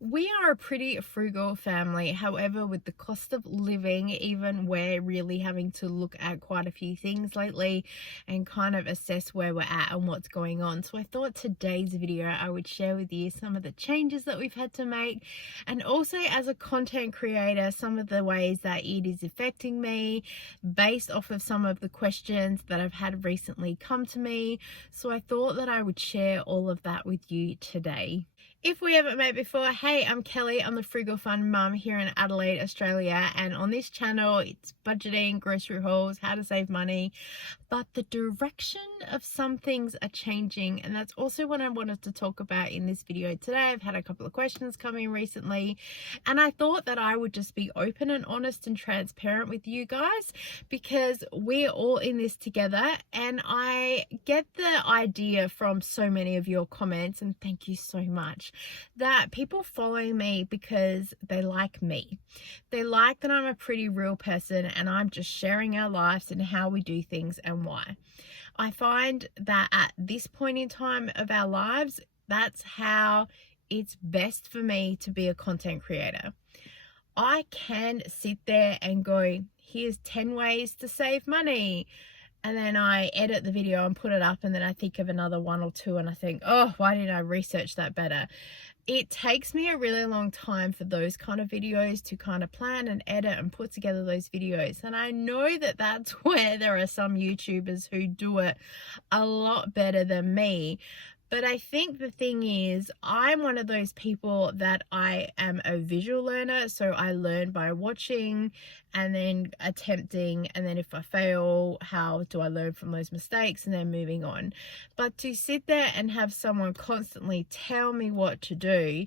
We are a pretty frugal family. However, with the cost of living, even we're really having to look at quite a few things lately and kind of assess where we're at and what's going on. So I thought today's video I would share with you some of the changes that we've had to make, and also as a content creator, some of the ways that it is affecting me based off of some of the questions that I've had recently come to me. So I thought that I would share all of that with you today. If we haven't met before, hey, I'm Kelly. I'm the Frugal Fun Mum here in Adelaide, Australia. And on this channel, it's budgeting, grocery hauls, how to save money. But the direction of some things are changing. And that's also what I wanted to talk about in this video today. I've had a couple of questions come in recently. And I thought that I would just be open and honest and transparent with you guys, because we're all in this together. And I get the idea from so many of your comments, and thank you so much, that people follow me because they like me. They like that I'm a pretty real person and I'm just sharing our lives and how we do things and why. I find that at this point in time of our lives, that's how it's best for me to be a content creator. I can sit there and go, here's 10 ways to save money. And then I edit the video and put it up, and then I think of another one or two and I think, oh, why didn't I research that better? It takes me a really long time for those kind of videos to kind of plan and edit and put together those videos. And I know that that's where there are some YouTubers who do it a lot better than me. But I think the thing is, I'm one of those people that I am a visual learner. So I learn by watching and then attempting. And then if I fail, how do I learn from those mistakes and then moving on? But to sit there and have someone constantly tell me what to do,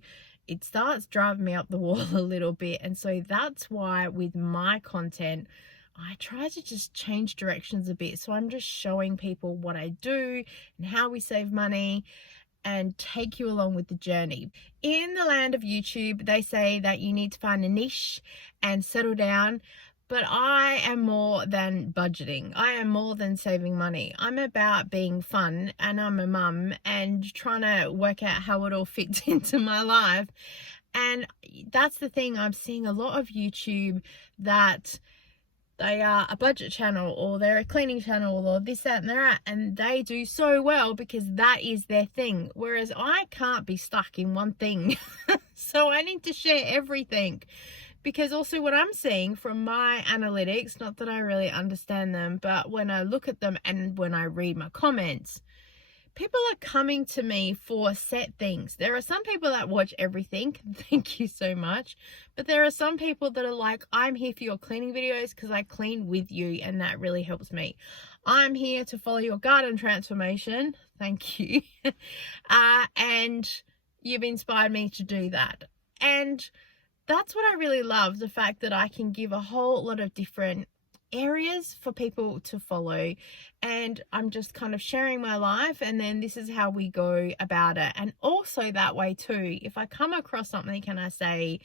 it starts driving me up the wall a little bit. And so that's why with my content, I try to just change directions a bit. So I'm just showing people what I do and how we save money and take you along with the journey. In the land of YouTube, they say that you need to find a niche and settle down. But I am more than budgeting. I am more than saving money. I'm about being fun, and I'm a mum and trying to work out how it all fits into my life. And that's the thing. I'm seeing a lot of YouTube that they are a budget channel, or they're a cleaning channel, or this, that, and that, and they do so well because that is their thing. Whereas I can't be stuck in one thing. So I need to share everything. Because also what I'm seeing from my analytics, not that I really understand them, but when I look at them and when I read my comments, people are coming to me for set things. There are some people that watch everything. Thank you so much. But there are some people that are like, I'm here for your cleaning videos because I clean with you and that really helps me. I'm here to follow your garden transformation. Thank you. And you've inspired me to do that. And that's what I really love, the fact that I can give a whole lot of different areas for people to follow, and I'm just kind of sharing my life, and then this is how we go about it. And also that way too, if I come across something and I say,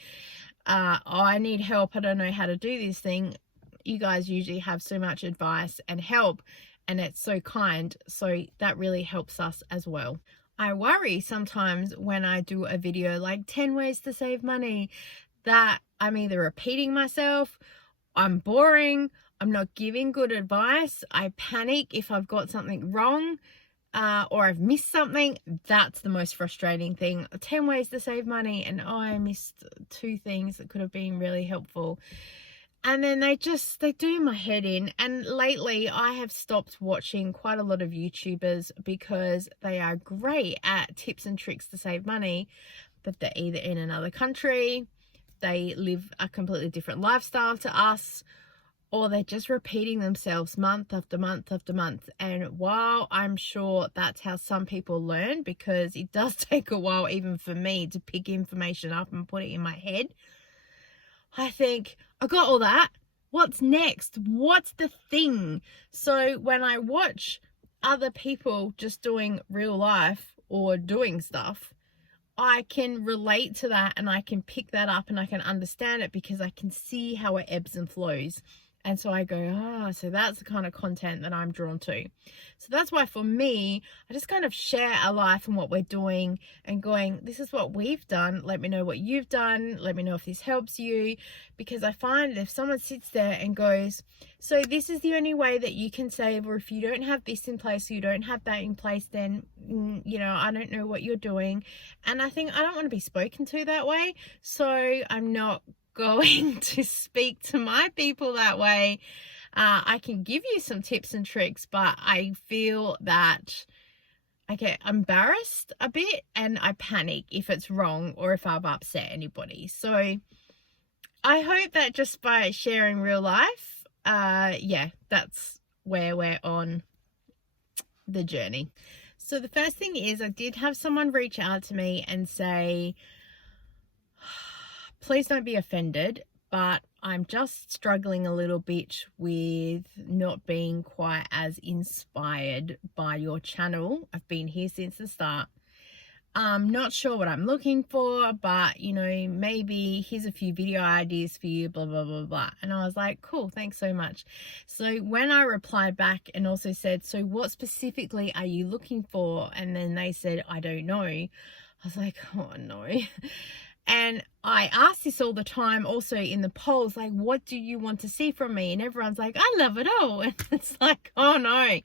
oh, I need help, I don't know how to do this thing, you guys usually have so much advice and help, and it's so kind, so that really helps us as well. I worry sometimes when I do a video like 10 ways to save money that I'm either repeating myself, I'm boring, I'm not giving good advice, I panic if I've got something wrong, or I've missed something. That's the most frustrating thing. 10 ways to save money, and oh, I missed 2 things that could have been really helpful. And then they do my head in. And lately I have stopped watching quite a lot of YouTubers because they are great at tips and tricks to save money, but they're either in another country, they live a completely different lifestyle to us, or they're just repeating themselves month after month after month. And while I'm sure that's how some people learn, because it does take a while even for me to pick information up and put it in my head, I think, I got all that. What's next? What's the thing? So when I watch other people just doing real life or doing stuff, I can relate to that and I can pick that up and I can understand it because I can see how it ebbs and flows. And so I go, so that's the kind of content that I'm drawn to. So that's why for me, I just kind of share our life and what we're doing and going, this is what we've done. Let me know what you've done. Let me know if this helps you. Because I find if someone sits there and goes, so this is the only way that you can save, or if you don't have this in place, or you don't have that in place, then, I don't know what you're doing. And I think I don't want to be spoken to that way. So I'm not going to speak to my people that way. I can give you some tips and tricks, but I feel that I get embarrassed a bit and I panic if it's wrong or if I've upset anybody. So I hope that just by sharing real life, that's where we're on the journey. So the first thing is, I did have someone reach out to me and say, please don't be offended, but I'm just struggling a little bit with not being quite as inspired by your channel. I've been here since the start. I'm not sure what I'm looking for, but maybe here's a few video ideas for you, blah, blah, blah, blah. And I was like, cool, thanks so much. So when I replied back and also said, so what specifically are you looking for? And then they said, I don't know. I was like, oh no. And I ask this all the time also in the polls, like, what do you want to see from me? And everyone's like, I love it all. And it's like, oh no.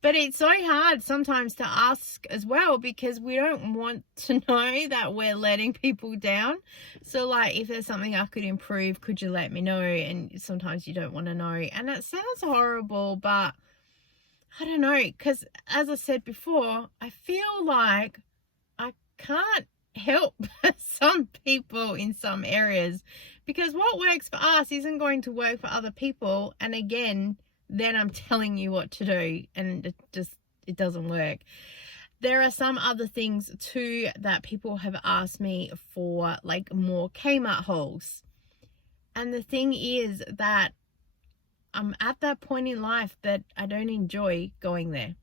But it's so hard sometimes to ask as well, because we don't want to know that we're letting people down. So like, if there's something I could improve, could you let me know? And sometimes you don't want to know. And it sounds horrible, but I don't know. Because as I said before, I feel like I can't help some people in some areas, because what works for us isn't going to work for other people. And again, then I'm telling you what to do, and it doesn't work. There are some other things too that people have asked me for, like more Kmart hauls. And the thing is that I'm at that point in life that I don't enjoy going there.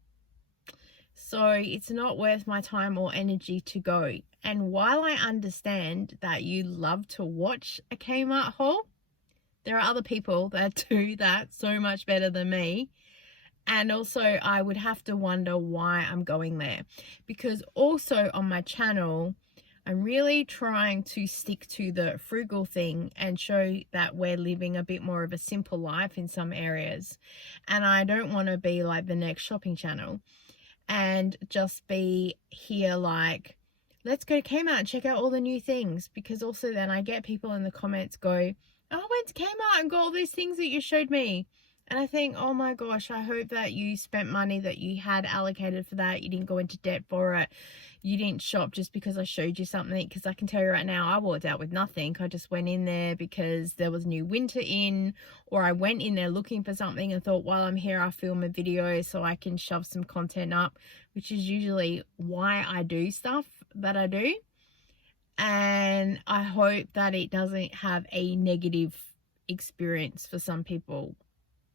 So it's not worth my time or energy to go. And while I understand that you love to watch a Kmart haul, there are other people that do that so much better than me. And also I would have to wonder why I'm going there. Because also on my channel, I'm really trying to stick to the frugal thing and show that we're living a bit more of a simple life in some areas. And I don't want to be like the next shopping channel and just be here like, let's go to Kmart and check out all the new things. Because also then I get people in the comments go, oh, I went to Kmart and got all these things that you showed me. And I think, oh my gosh, I hope that you spent money that you had allocated for that. You didn't go into debt for it. You didn't shop just because I showed you something. Because I can tell you right now, I walked out with nothing. I just went in there because there was new winter in, or I went in there looking for something and thought, while I'm here, I'll film a video so I can shove some content up, which is usually why I do stuff that I do. And I hope that it doesn't have a negative experience for some people,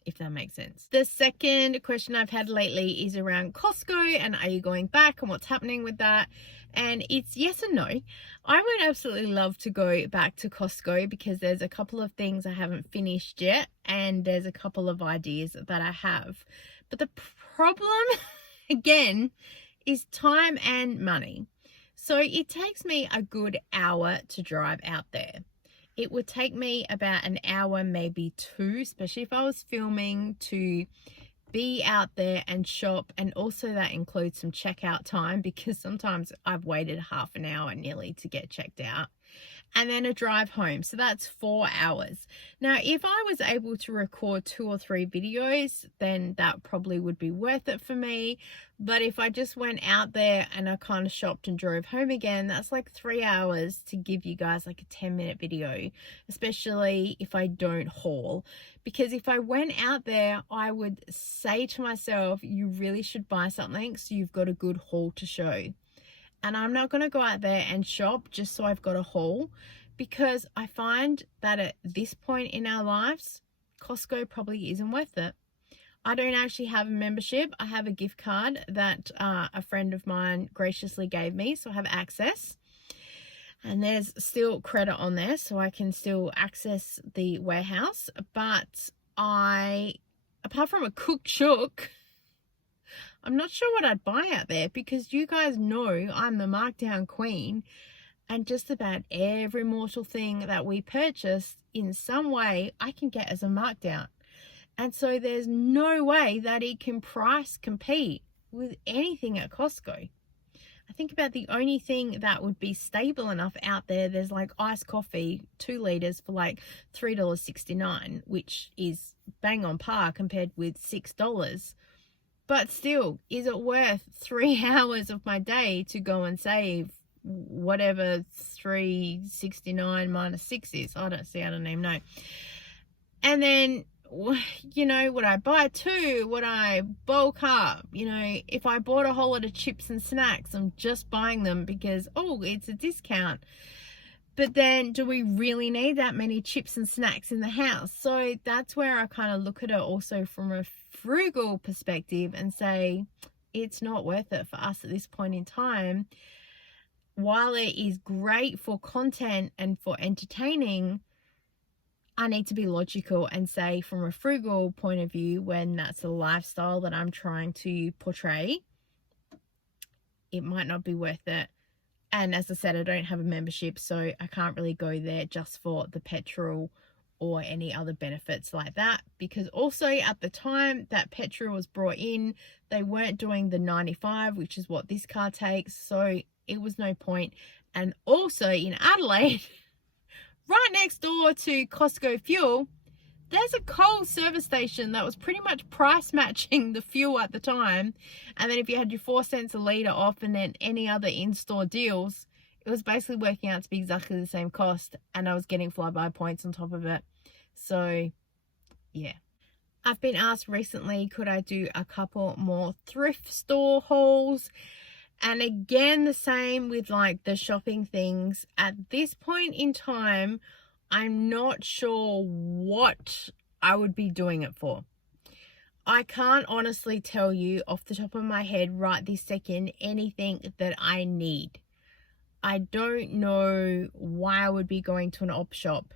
if that makes sense. The second question I've had lately is around Costco and are you going back and what's happening with that? And it's yes and no. I would absolutely love to go back to Costco because there's a couple of things I haven't finished yet and there's a couple of ideas that I have. But the problem, again, is time and money. So it takes me a good hour to drive out there. It would take me about an hour, maybe two, especially if I was filming, to be out there and shop. And also that includes some checkout time, because sometimes I've waited half an hour nearly to get checked out. And then a drive home. So that's 4 hours. Now, if I was able to record 2 or 3 videos, then that probably would be worth it for me. But if I just went out there and I kind of shopped and drove home again, that's like 3 hours to give you guys like a 10-minute video, especially if I don't haul. Because if I went out there, I would say to myself, you really should buy something so you've got a good haul to show. And I'm not going to go out there and shop just so I've got a haul, because I find that at this point in our lives, Costco probably isn't worth it. I don't actually have a membership. I have a gift card that a friend of mine graciously gave me, so I have access. And there's still credit on there, so I can still access the warehouse. But apart from a cooked chook, I'm not sure what I'd buy out there, because you guys know I'm the markdown queen, and just about every mortal thing that we purchase in some way I can get as a markdown. And so there's no way that it can price compete with anything at Costco. I think about the only thing that would be stable enough out there's like iced coffee, 2 liters for like $3.69, which is bang on par compared with $6. But still, is it worth 3 hours of my day to go and save whatever $3.69 minus 6 is? I don't even know. And then, you know, would I buy 2? Would I bulk up? You know, if I bought a whole lot of chips and snacks, I'm just buying them because, oh, it's a discount. But then, do we really need that many chips and snacks in the house? So that's where I kind of look at it also from a frugal perspective and say, it's not worth it for us at this point in time. While it is great for content and for entertaining, I need to be logical and say, from a frugal point of view, when that's the lifestyle that I'm trying to portray, it might not be worth it. And as I said, I don't have a membership, so I can't really go there just for the petrol or any other benefits like that. Because also at the time that petrol was brought in, they weren't doing the 95, which is what this car takes. So it was no point. And also in Adelaide, right next door to Costco Fuel, there's a Coles service station that was pretty much price matching the fuel at the time. And then if you had your 4 cents a litre off and then any other in-store deals, it was basically working out to be exactly the same cost. And I was getting flyby points on top of it. So, yeah. I've been asked recently, could I do a couple more thrift store hauls? And again, the same with like the shopping things. At this point in time, I'm not sure what I would be doing it for. I can't honestly tell you off the top of my head right this second anything that I need. I don't know why I would be going to an op shop.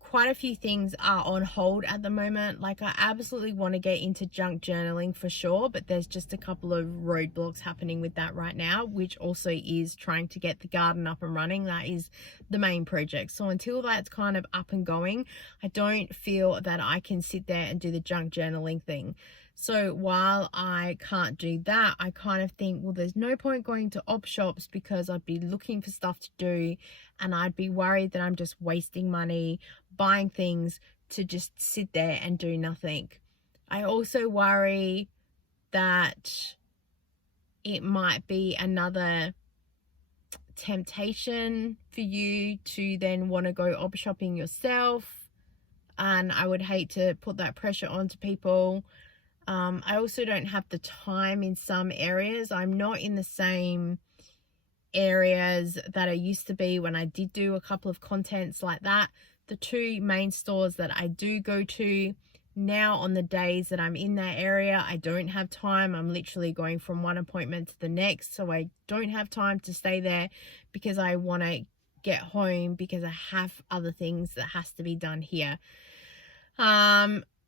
Quite a few things are on hold at the moment. Like, I absolutely want to get into junk journaling for sure, but there's just a couple of roadblocks happening with that right now, which also is trying to get the garden up and running. That is the main project. So until that's kind of up and going, I don't feel that I can sit there and do the junk journaling thing. So while I can't do that, I kind of think, well, there's no point going to op shops because I'd be looking for stuff to do and I'd be worried that I'm just wasting money buying things to just sit there and do nothing. I also worry that it might be another temptation for you to then want to go op shopping yourself, and I would hate to put that pressure onto people. I also don't have the time in some areas. I'm not in the same areas that I used to be when I did do a couple of contents like that. The 2 main stores that I do go to now, on the days that I'm in that area, I don't have time. I'm literally going from one appointment to the next. So I don't have time to stay there because I want to get home because I have other things that has to be done here.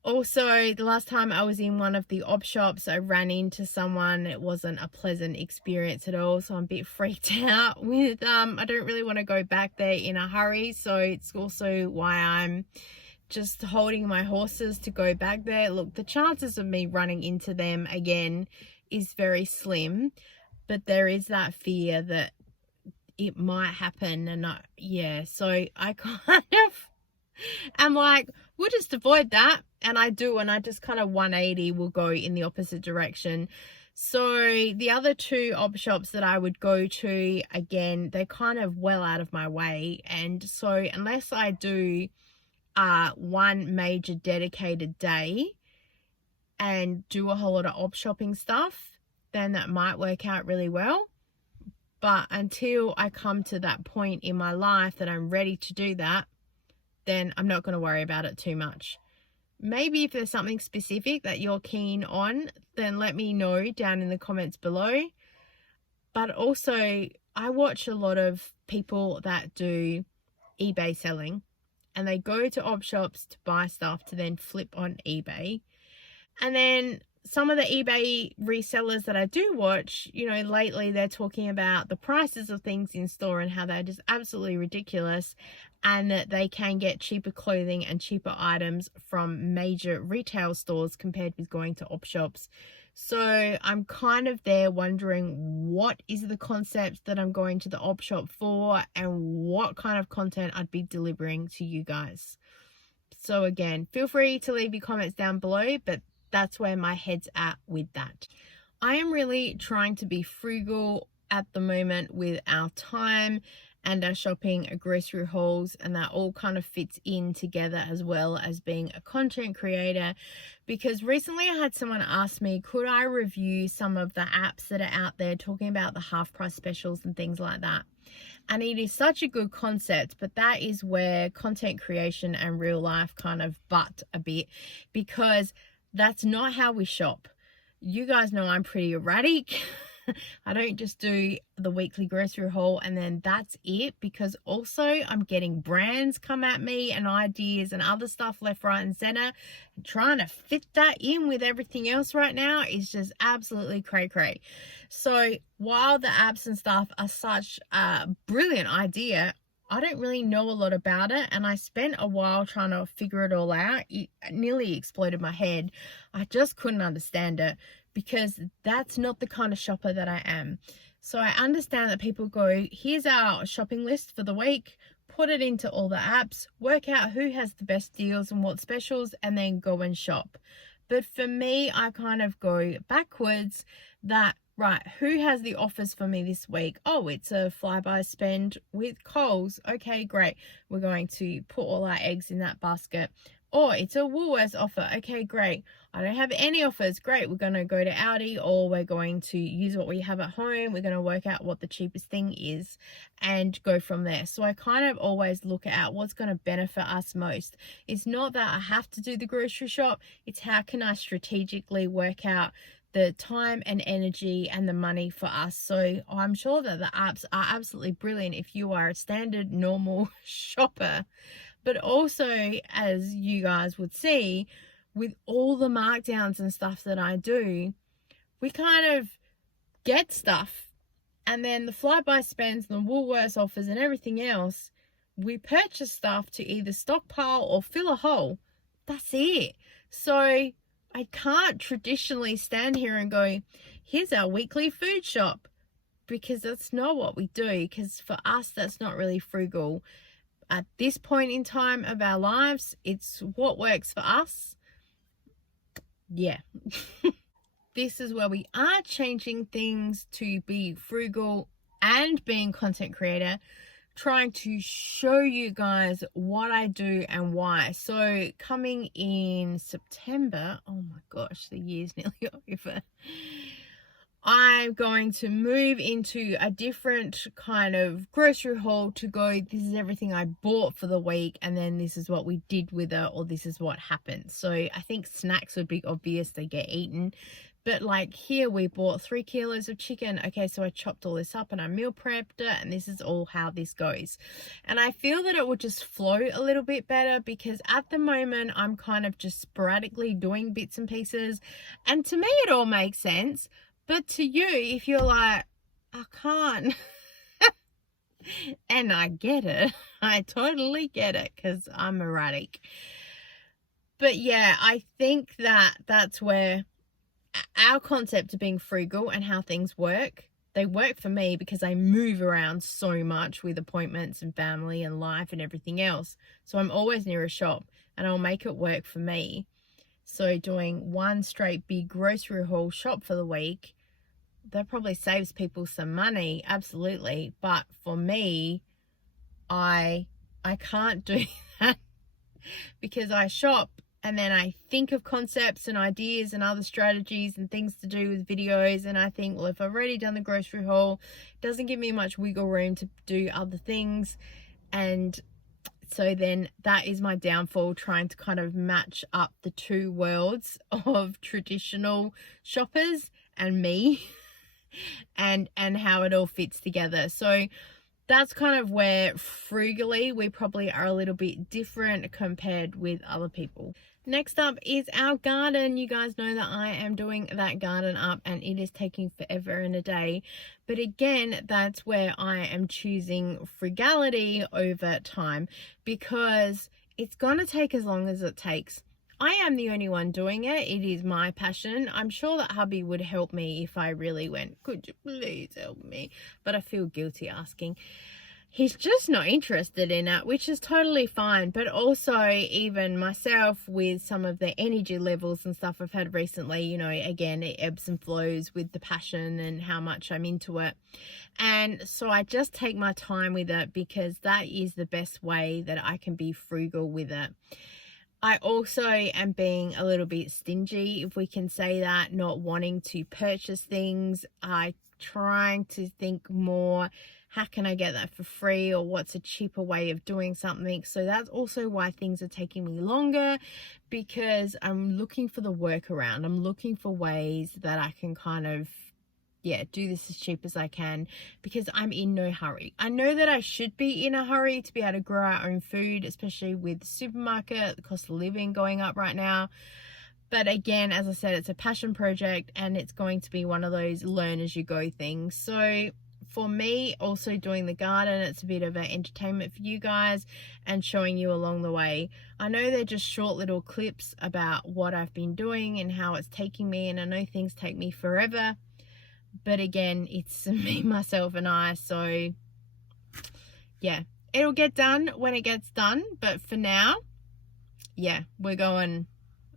Also, the last time I was in one of the op shops, I ran into someone. It wasn't a pleasant experience at all, so I'm a bit freaked out with, I don't really want to go back there in a hurry, so it's also why I'm just holding my horses to go back there. Look, the chances of me running into them again is very slim, but there is that fear that it might happen, and so I kind of am like, we'll just avoid that. And I do, and I just kind of 180 will go in the opposite direction. So the other 2 op shops that I would go to, again, they're kind of well out of my way. And so unless I do one major dedicated day and do a whole lot of op shopping stuff, then that might work out really well. But until I come to that point in my life that I'm ready to do that, then I'm not going to worry about it too much. Maybe if there's something specific that you're keen on, then let me know down in the comments below. But also, I watch a lot of people that do eBay selling, and they go to op shops to buy stuff to then flip on eBay. And then some of the eBay resellers that I do watch, you know, lately they're talking about the prices of things in store and how they're just absolutely ridiculous, and that they can get cheaper clothing and cheaper items from major retail stores compared with going to op shops. So I'm kind of there wondering what is the concept that I'm going to the op shop for and what kind of content I'd be delivering to you guys. So again, feel free to leave your comments down below, but that's where my head's at with that. I am really trying to be frugal at the moment with our time and our shopping, our grocery hauls, and that all kind of fits in together, as well as being a content creator. Because recently I had someone ask me, could I review some of the apps that are out there talking about the half price specials and things like that? And it is such a good concept, but that is where content creation and real life kind of butt a bit, because that's not how we shop. You guys know I'm pretty erratic. I don't just do the weekly grocery haul and then that's it, because also I'm getting brands come at me and ideas and other stuff left, right and center. And trying to fit that in with everything else right now is just absolutely cray. So while the apps and stuff are such a brilliant idea, I don't really know a lot about it, and I spent a while trying to figure it all out. It nearly exploded my head. I just couldn't understand it, because that's not the kind of shopper that I am. So I understand that people go, here's our shopping list for the week, put it into all the apps, work out who has the best deals and what specials, and then go and shop. But for me, I kind of go backwards, that right, who has the offers for me this week? Oh, it's a flyby spend with Coles. Okay, great. We're going to put all our eggs in that basket. Or it's a Woolworths offer. Okay, great. I don't have any offers. Great. We're going to go to Aldi, or we're going to use what we have at home. We're going to work out what the cheapest thing is and go from there. So I kind of always look at what's going to benefit us most. It's not that I have to do the grocery shop. It's how can I strategically work out the time and energy and the money for us. So I'm sure that the apps are absolutely brilliant if you are a standard normal shopper. But also, as you guys would see, with all the markdowns and stuff that I do, we kind of get stuff, and then the flyby spends and the Woolworths offers and everything else, we purchase stuff to either stockpile or fill a hole. That's it. So I can't traditionally stand here and go, here's our weekly food shop, because that's not what we do, because for us, that's not really frugal. At this point in time of our lives, it's what works for us. Yeah. This is where we are changing things to be frugal and being content creator, trying to show you guys what I do and why. So coming in September, oh my gosh, the year's nearly over, I'm going to move into a different kind of grocery haul to go, this is everything I bought for the week, and then this is what we did with it, or this is what happened. So I think snacks would be obvious, they get eaten. But like here, we bought 3 kilos of chicken. Okay, so I chopped all this up and I meal prepped it, and this is all how this goes. And I feel that it would just flow a little bit better, because at the moment I'm kind of just sporadically doing bits and pieces. And to me, it all makes sense. But to you, if you're like, I can't, and I get it, I totally get it, because I'm erratic. But yeah, I think that that's where our concept of being frugal and how things work, they work for me because I move around so much with appointments and family and life and everything else. So I'm always near a shop, and I'll make it work for me. So doing one straight big grocery haul shop for the week, that probably saves people some money, absolutely. But for me, I can't do that, because I shop and then I think of concepts and ideas and other strategies and things to do with videos, and I think, well, if I've already done the grocery haul, it doesn't give me much wiggle room to do other things. And so then that is my downfall, trying to kind of match up the two worlds of traditional shoppers and me and how it all fits together. So that's kind of where frugally we probably are a little bit different compared with other people. Next up is our garden. You guys know that I am doing that garden up and it is taking forever and a day. But again, that's where I am choosing frugality over time, because it's going to take as long as it takes. I am the only one doing it. It is my passion. I'm sure that hubby would help me if I really went, could you please help me? But I feel guilty asking. He's just not interested in it, which is totally fine. But also, even myself, with some of the energy levels and stuff I've had recently, you know, again, it ebbs and flows with the passion and how much I'm into it. And so I just take my time with it, because that is the best way that I can be frugal with it. I also am being a little bit stingy, if we can say that, not wanting to purchase things. I trying to think more, how can I get that for free, or what's a cheaper way of doing something? So that's also why things are taking me longer, because I'm looking for the workaround. I'm looking for ways that I can kind of, do this as cheap as I can, because I'm in no hurry. I know that I should be in a hurry to be able to grow our own food, especially with the supermarket, the cost of living going up right now. But again, as I said, it's a passion project, and it's going to be one of those learn as you go things. So for me, also doing the garden, it's a bit of an entertainment for you guys and showing you along the way. I know they're just short little clips about what I've been doing and how it's taking me, and I know things take me forever. But again, it's me, myself, and I. So yeah, it'll get done when it gets done. But for now, we're going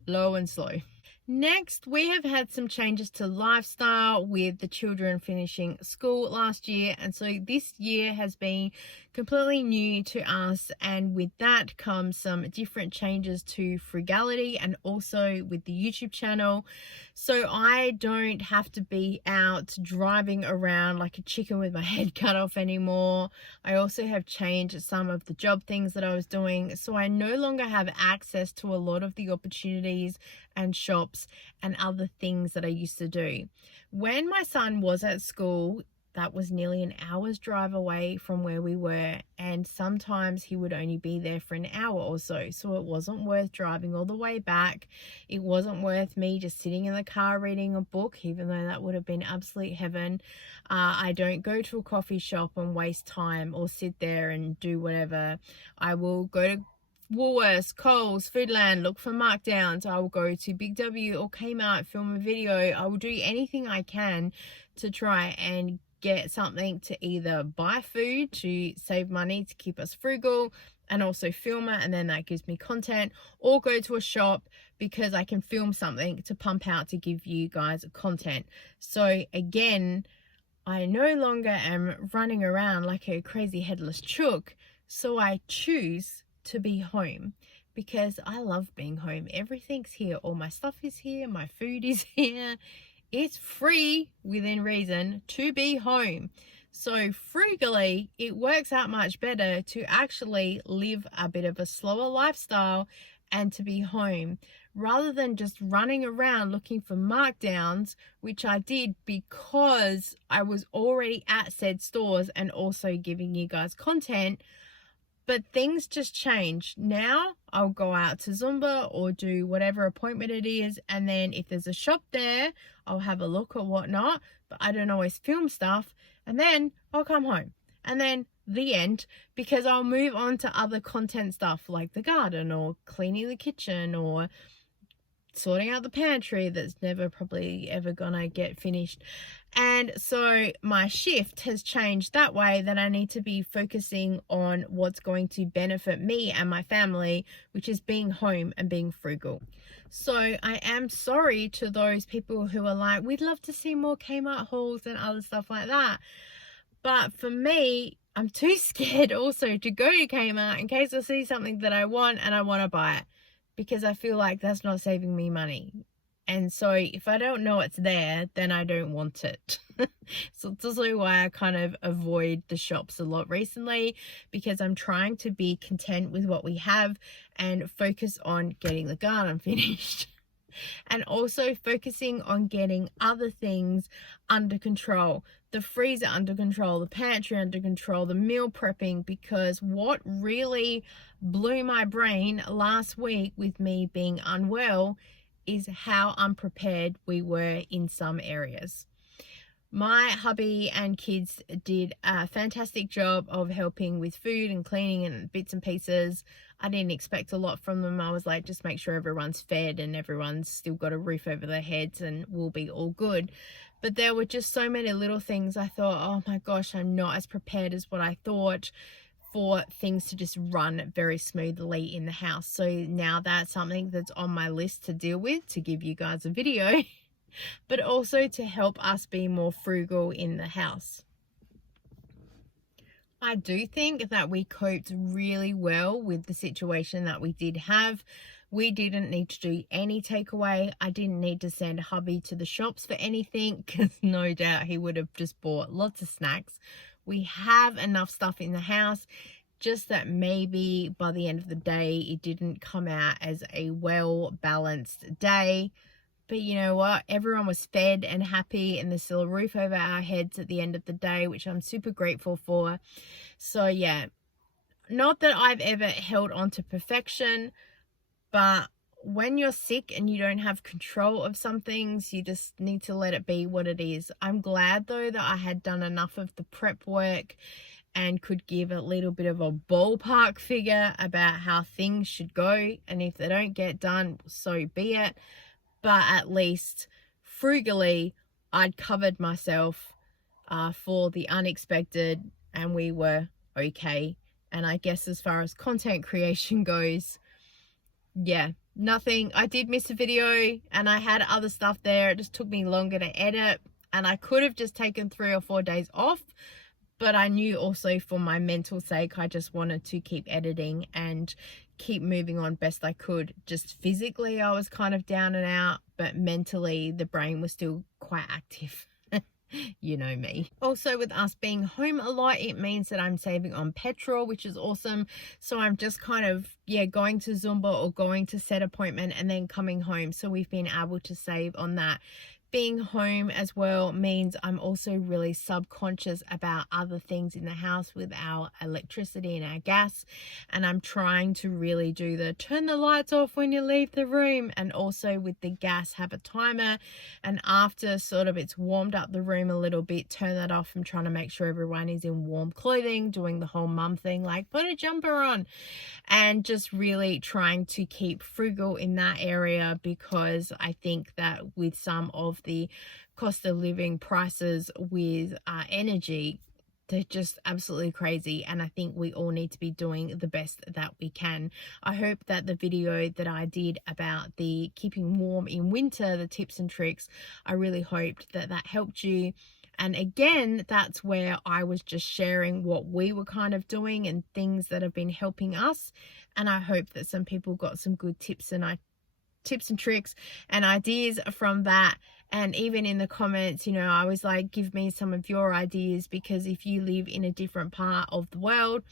low and slow. Next, we have had some changes to lifestyle with the children finishing school last year. And so this year has been completely new to us. And with that comes some different changes to frugality and also with the YouTube channel. So I don't have to be out driving around like a chicken with my head cut off anymore. I also have changed some of the job things that I was doing. So I no longer have access to a lot of the opportunities and shops and other things that I used to do. When my son was at school, that was nearly an hour's drive away from where we were, and sometimes he would only be there for an hour or so. So it wasn't worth driving all the way back. It wasn't worth me just sitting in the car reading a book, even though that would have been absolute heaven. I don't go to a coffee shop and waste time or sit there and do whatever. I will go to Woolworths, Coles, Foodland, look for markdowns. I will go to Big W or Kmart, film a video. I will do anything I can to try and get something to either buy food to save money to keep us frugal and also film it, and then that gives me content, or go to a shop because I can film something to pump out to give you guys content. So again, I no longer am running around like a crazy headless chook. So I choose to be home because I love being home. Everything's here. All my stuff is here. My food is here. It's free within reason to be home. So frugally, it works out much better to actually live a bit of a slower lifestyle and to be home rather than just running around looking for markdowns, which I did because I was already at said stores and also giving you guys content. But things just change. Now I'll go out to Zumba or do whatever appointment it is. And then if there's a shop there, I'll have a look or whatnot. But I don't always film stuff. And then I'll come home. And then the end, because I'll move on to other content stuff like the garden or cleaning the kitchen or sorting out the pantry that's never probably ever gonna get finished. And so my shift has changed that way, that I need to be focusing on what's going to benefit me and my family, which is being home and being frugal. So I am sorry to those people who are like, we'd love to see more Kmart hauls and other stuff like that. But for me, I'm too scared also to go to Kmart in case I see something that I want and I want to buy it, because I feel like that's not saving me money. And so if I don't know it's there, then I don't want it. So it's also why I kind of avoid the shops a lot recently, because I'm trying to be content with what we have and focus on getting the garden finished. And also focusing on getting other things under control. the freezer under control, the pantry under control, the meal prepping, because what really blew my brain last week with me being unwell is how unprepared we were in some areas. My hubby and kids did a fantastic job of helping with food and cleaning and bits and pieces. I didn't expect a lot from them. I was like, just make sure everyone's fed and everyone's still got a roof over their heads and we'll be all good. But there were just so many little things. I thought, oh my gosh, I'm not as prepared as what I thought for things to just run very smoothly in the house. So now that's something that's on my list to deal with, to give you guys a video. But also to help us be more frugal in the house. I do think that we coped really well with the situation that we did have. We didn't need to do any takeaway. I didn't need to send hubby to the shops for anything, because no doubt he would have just bought lots of snacks. We have enough stuff in the house, just that maybe by the end of the day it didn't come out as a well-balanced day. But you know what? Everyone was fed and happy, and there's still a roof over our heads at the end of the day, which I'm super grateful for. So yeah, not that I've ever held on to perfection, but when you're sick and you don't have control of some things, you just need to let it be what it is. I'm glad though that I had done enough of the prep work and could give a little bit of a ballpark figure about how things should go. And if they don't get done, so be it. But at least frugally, I'd covered myself for the unexpected, and we were okay. And I guess as far as content creation goes, yeah, nothing. I did miss a video and I had other stuff there. It just took me longer to edit, and I could have just taken 3 or 4 days off. But I knew also for my mental sake, I just wanted to keep editing and keep moving on best I could. Just physically, I was kind of down and out, but mentally, the brain was still quite active. You know me. Also, with us being home a lot, it means that I'm saving on petrol, which is awesome. So I'm just kind of, yeah, going to Zumba or going to set appointment and then coming home. So we've been able to save on that. Being home as well means I'm also really subconscious about other things in the house with our electricity and our gas, and I'm trying to really do the turn the lights off when you leave the room, and also with the gas have a timer, and after sort of it's warmed up the room a little bit, turn that off. I'm trying to make sure everyone is in warm clothing, doing the whole mum thing, like put a jumper on, and just really trying to keep frugal in that area, because I think that with some of the cost of living prices with energy, they're just absolutely crazy, and I think we all need to be doing the best that we can. I hope that the video that I did about the keeping warm in winter, the tips and tricks, I really hoped that that helped you. And again, that's where I was just sharing what we were kind of doing and things that have been helping us, and I hope that some people got some good tips and tricks and ideas from that. And even in the comments, you know, I was like, give me some of your ideas, because if you live in a different part of the world,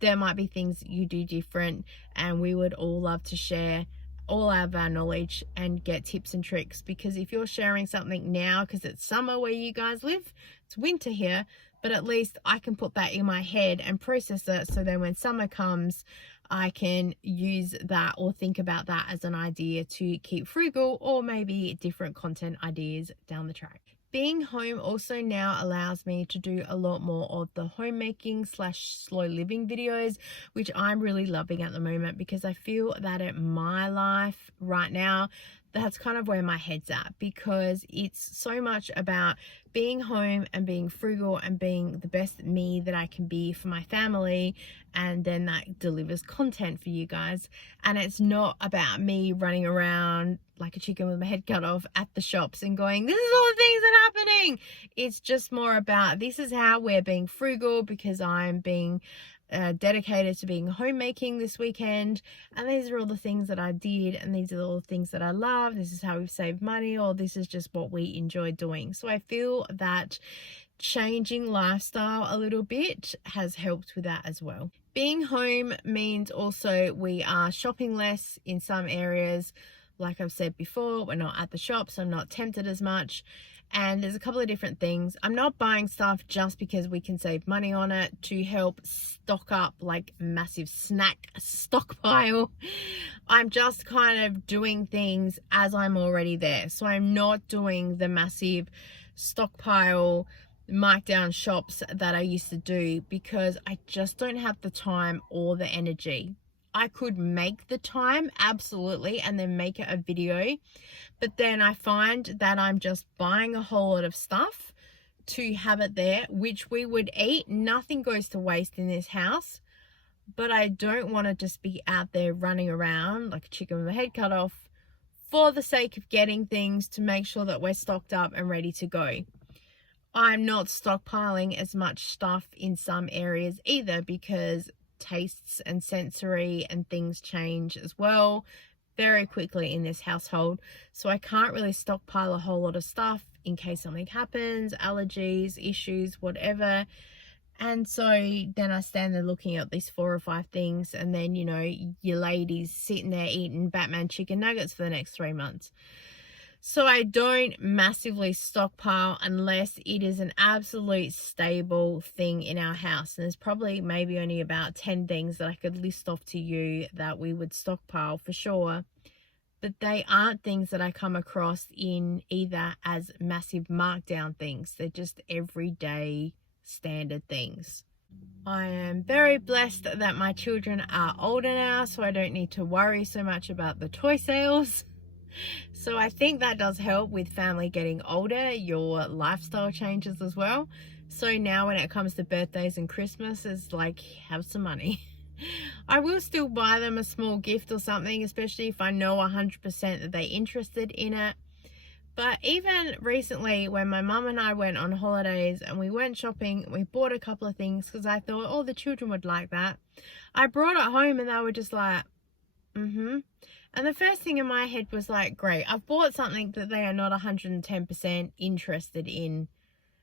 there might be things you do different, and we would all love to share all of our knowledge and get tips and tricks. Because if you're sharing something now because it's summer where you guys live, it's winter here, but at least I can put that in my head and process it, so then when summer comes, I can use that or think about that as an idea to keep frugal, or maybe different content ideas down the track. Being home also now allows me to do a lot more of the homemaking / slow living videos, which I'm really loving at the moment, because I feel that in my life right now, that's kind of where my head's at, because it's so much about being home and being frugal and being the best me that I can be for my family, and then that delivers content for you guys. And it's not about me running around like a chicken with my head cut off at the shops and going, this is all the things that are happening. It's just more about, this is how we're being frugal, because I'm being dedicated to being homemaking this weekend, and these are all the things that I did, and these are all the things that I love. This is how we've saved money, or this is just what we enjoy doing. So I feel that changing lifestyle a little bit has helped with that as well. Being home means also we are shopping less in some areas. Like I've said before, we're not at the shops, I'm not tempted as much. And there's a couple of different things. I'm not buying stuff just because we can save money on it to help stock up like massive snack stockpile. I'm just kind of doing things as I'm already there. So I'm not doing the massive stockpile markdown shops that I used to do because I just don't have the time or the energy. I could make the time, absolutely, and then make it a video. But then I find that I'm just buying a whole lot of stuff to have it there, which we would eat. Nothing goes to waste in this house. But I don't want to just be out there running around like a chicken with a head cut off for the sake of getting things to make sure that we're stocked up and ready to go. I'm not stockpiling as much stuff in some areas either because tastes and sensory and things change as well very quickly in this household. So I can't really stockpile a whole lot of stuff in case something happens, allergies, issues, whatever. And so then I stand there looking at these 4 or 5 things, and then, you know, your lady's sitting there eating Batman chicken nuggets for the next 3 months. So I don't massively stockpile unless it is an absolute stable thing in our house. And there's probably maybe only about 10 things that I could list off to you that we would stockpile for sure. But they aren't things that I come across in either as massive markdown things. They're just everyday standard things. I am very blessed that my children are older now, so I don't need to worry so much about the toy sales. So I think that does help with family getting older. Your lifestyle changes as well. So now when it comes to birthdays and Christmas, it's like, have some money. I will still buy them a small gift or something, especially if I know 100% that they're interested in it. But even recently when my mum and I went on holidays and we went shopping, we bought a couple of things because I thought, oh, the children would like that. I brought it home and they were just like, And the first thing in my head was like, great, I've bought something that they are not 110% interested in.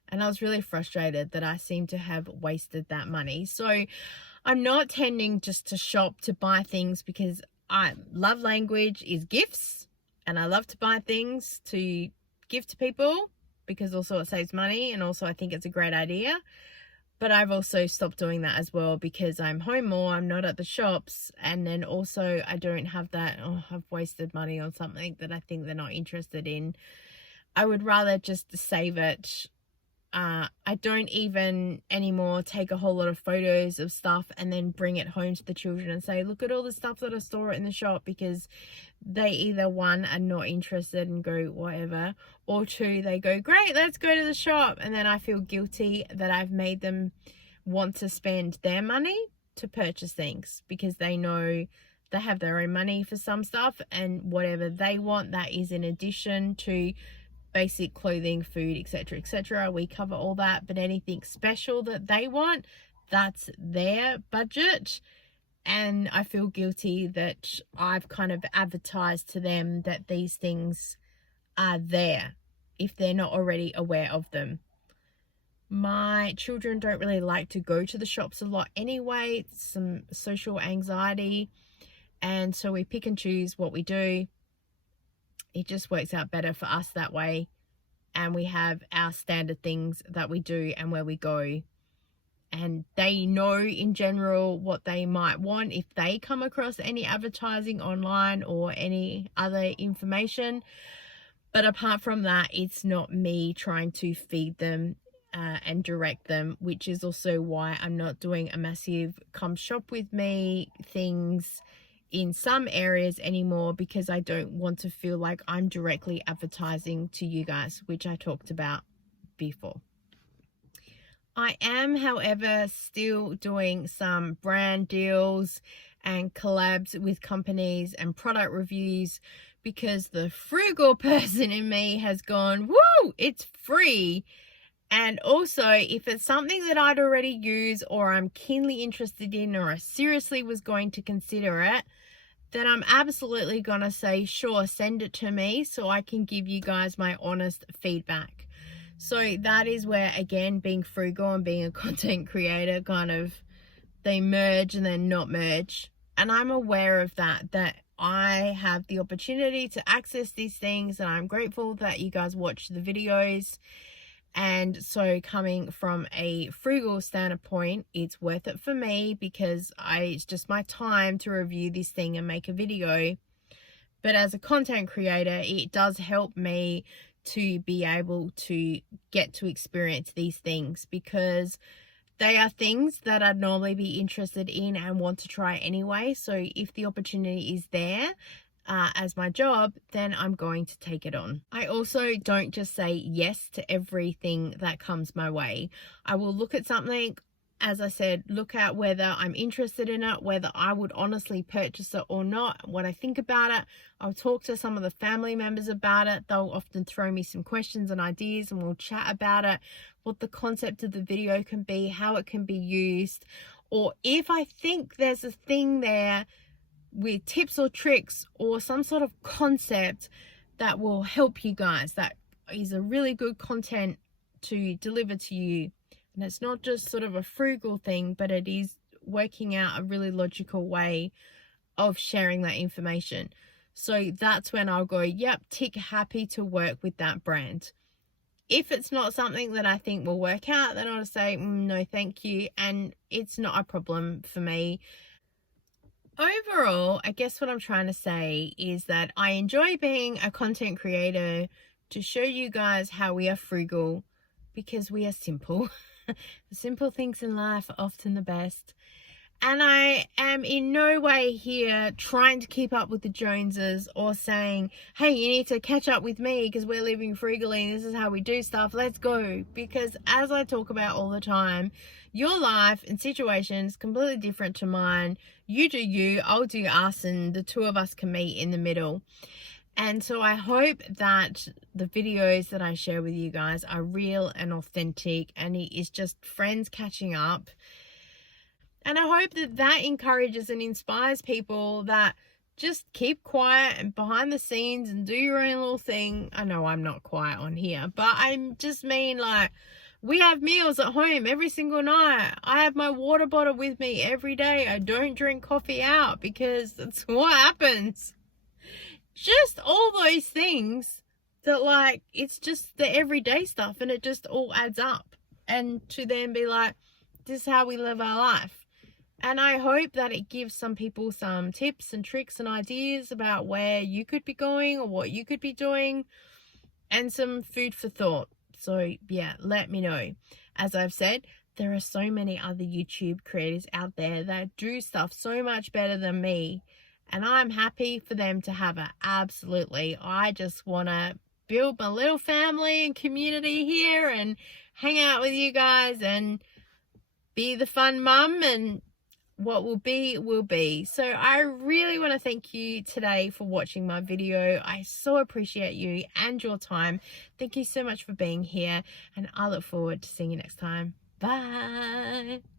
And I was really frustrated that I seem to have wasted that money. So I'm not tending just to shop to buy things because I love language is gifts. And I love to buy things to give to people because also it saves money. And also I think it's a great idea. But I've also stopped doing that as well because I'm home more, I'm not at the shops, and then also I don't have that, oh, I've wasted money on something that I think they're not interested in. I would rather just save it. I don't even anymore take a whole lot of photos of stuff and then bring it home to the children and say, look at all the stuff that I saw in the shop, because they either, one, are not interested and go whatever, or two, they go, great, let's go to the shop. And then I feel guilty that I've made them want to spend their money to purchase things because they know they have their own money for some stuff, and whatever they want, that is in addition to basic clothing, food, etc., etc. We cover all that, but anything special that they want, that's their budget. And I feel guilty that I've kind of advertised to them that these things are there if they're not already aware of them. My children don't really like to go to the shops a lot anyway. It's some social anxiety, and so we pick and choose what we do. It just works out better for us that way. And we have our standard things that we do and where we go. And they know in general what they might want if they come across any advertising online or any other information. But apart from that, it's not me trying to feed them and direct them, which is also why I'm not doing a massive come shop with me things in some areas anymore, because I don't want to feel like I'm directly advertising to you guys, which I talked about before. I am, however, still doing some brand deals and collabs with companies and product reviews because the frugal person in me has gone, woo, it's free. And also, if it's something that I'd already use or I'm keenly interested in or I seriously was going to consider it, then I'm absolutely going to say, sure, send it to me so I can give you guys my honest feedback. So that is where, again, being frugal and being a content creator, kind of, they merge and then not merge. And I'm aware of that I have the opportunity to access these things, and I'm grateful that you guys watch the videos. And so coming from a frugal standpoint, it's worth it for me because it's just my time to review this thing and make a video. But as a content creator, it does help me to be able to get to experience these things, because they are things that I'd normally be interested in and want to try anyway. So if the opportunity is there as my job, then I'm going to take it on. I also don't just say yes to everything that comes my way. I will look at something, as I said, look at whether I'm interested in it, whether I would honestly purchase it or not, what I think about it. I'll talk to some of the family members about it. They'll often throw me some questions and ideas, and we'll chat about it, what the concept of the video can be, how it can be used, or if I think there's a thing there with tips or tricks or some sort of concept that will help you guys, that is a really good content to deliver to you. And it's not just sort of a frugal thing, but it is working out a really logical way of sharing that information. So that's when I'll go, yep, tick, happy to work with that brand. If it's not something that I think will work out, then I'll say, no, thank you. And it's not a problem for me. Overall, I guess what I'm trying to say is that I enjoy being a content creator to show you guys how we are frugal, because we are simple. The simple things in life are often the best. And I am in no way here trying to keep up with the Joneses or saying, hey, you need to catch up with me because we're living frugally and this is how we do stuff. Let's go. Because as I talk about all the time, your life and situation is completely different to mine. You do you, I'll do us, and the two of us can meet in the middle. And so I hope that the videos that I share with you guys are real and authentic, and it is just friends catching up. And I hope that that encourages and inspires people that just keep quiet and behind the scenes and do your own little thing. I know I'm not quiet on here, but I just mean, like, we have meals at home every single night. I have my water bottle with me every day. I don't drink coffee out because that's what happens. Just all those things that, like, it's just the everyday stuff, and it just all adds up. And to then be like, this is how we live our life. And I hope that it gives some people some tips and tricks and ideas about where you could be going or what you could be doing, and some food for thought. So yeah, let me know. As I've said, there are so many other YouTube creators out there that do stuff so much better than me, and I'm happy for them to have it. Absolutely. I just want to build my little family and community here and hang out with you guys and be the fun mum, and what will be will be. So I really want to thank you today for watching my video. I so appreciate you and your time. Thank you so much for being here, and I look forward to seeing you next time. Bye.